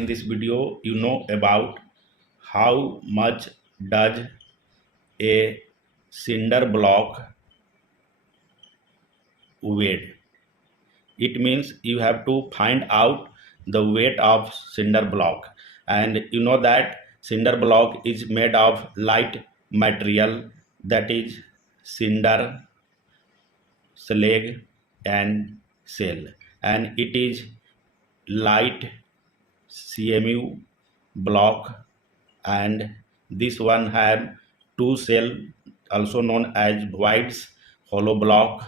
in this video you know about how much does a cinder block weigh. It means you have to find out the weight of cinder block, and you know that cinder block is made of light material, that is cinder, slag and shell, and it is light CMU block, and this one have two cell, also known as voids hollow block,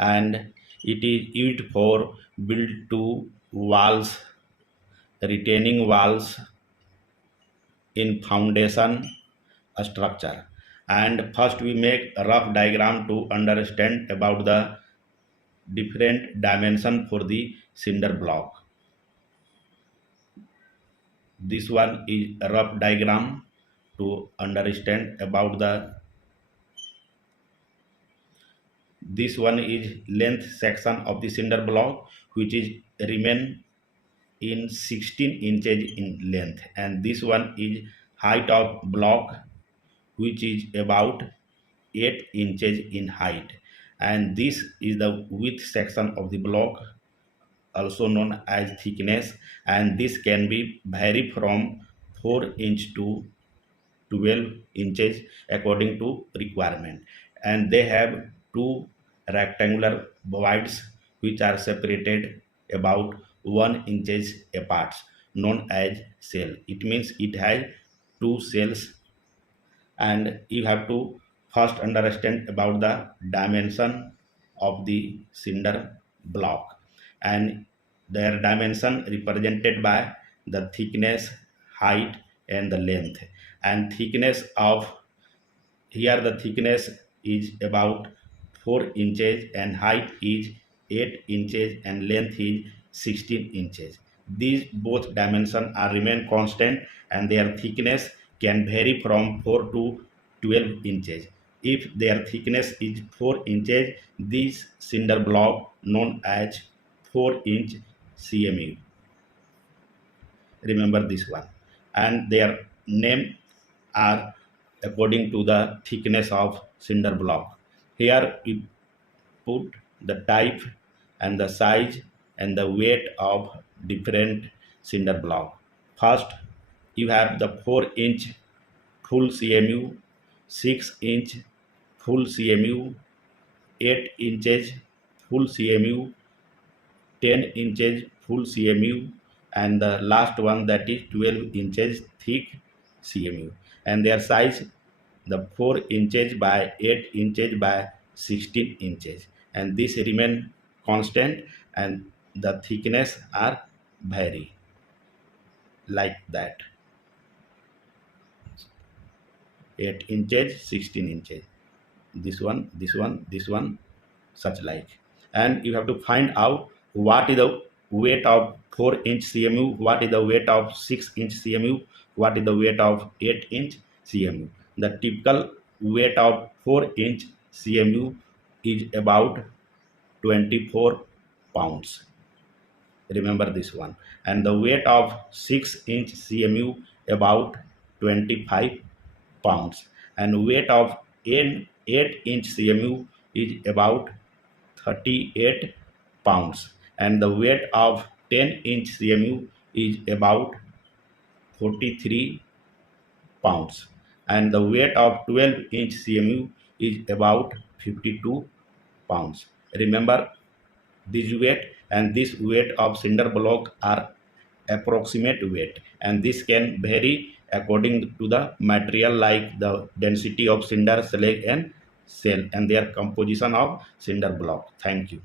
and it is used for build to walls, retaining walls in foundation structure. And first we make a rough diagram to understand about the different dimension for the cinder block. This one is a rough diagram to understand about the, this one is length section of the cinder block, which is remain in 16 inches in length, and this one is height of block, which is about 8 inches in height, and this is the width section of the block, also known as thickness, and this can be vary from 4 inch to 12 inches according to requirement. And they have two rectangular voids which are separated about 1 inches apart, known as cell. It means it has two cells, and you have to first understand about the dimension of the cinder block, and their dimension represented by the thickness, height and the length. And thickness of, here the thickness is about 4 inches and height is 8 inches and length is 16 inches. These both dimensions are remain constant, and their thickness can vary from 4 to 12 inches. If their thickness is 4 inches, this cinder block known as 4-inch CMU. Remember this one. And their name are according to the thickness of cinder block. Here we put the type and the size and the weight of different cinder block. First, you have the 4-inch full CMU, 6-inch full CMU, 8 inches full CMU, 10 inches full CMU, and the last one that is 12 inches thick CMU. And their size, the 4 inches by 8 inches by 16 inches, and this remain constant, and the thickness are vary like that, 8 inches, 16 inches, this one, this one, this one, such like. And you have to find out what is the weight of 4-inch CMU, what is the weight of 6-inch CMU, what is the weight of 8-inch CMU. The typical weight of 4-inch CMU is about 24 pounds. Remember this one. And the weight of 6-inch CMU about 25 pounds. And weight of 8-inch CMU is about 38 pounds. And the weight of 10-inch CMU is about 43 pounds. And the weight of 12-inch CMU is about 52 pounds. Remember this weight, and this weight of cinder block are approximate weight, and this can vary according to the material, like the density of cinder, slag and shell, and their composition of cinder block. Thank you.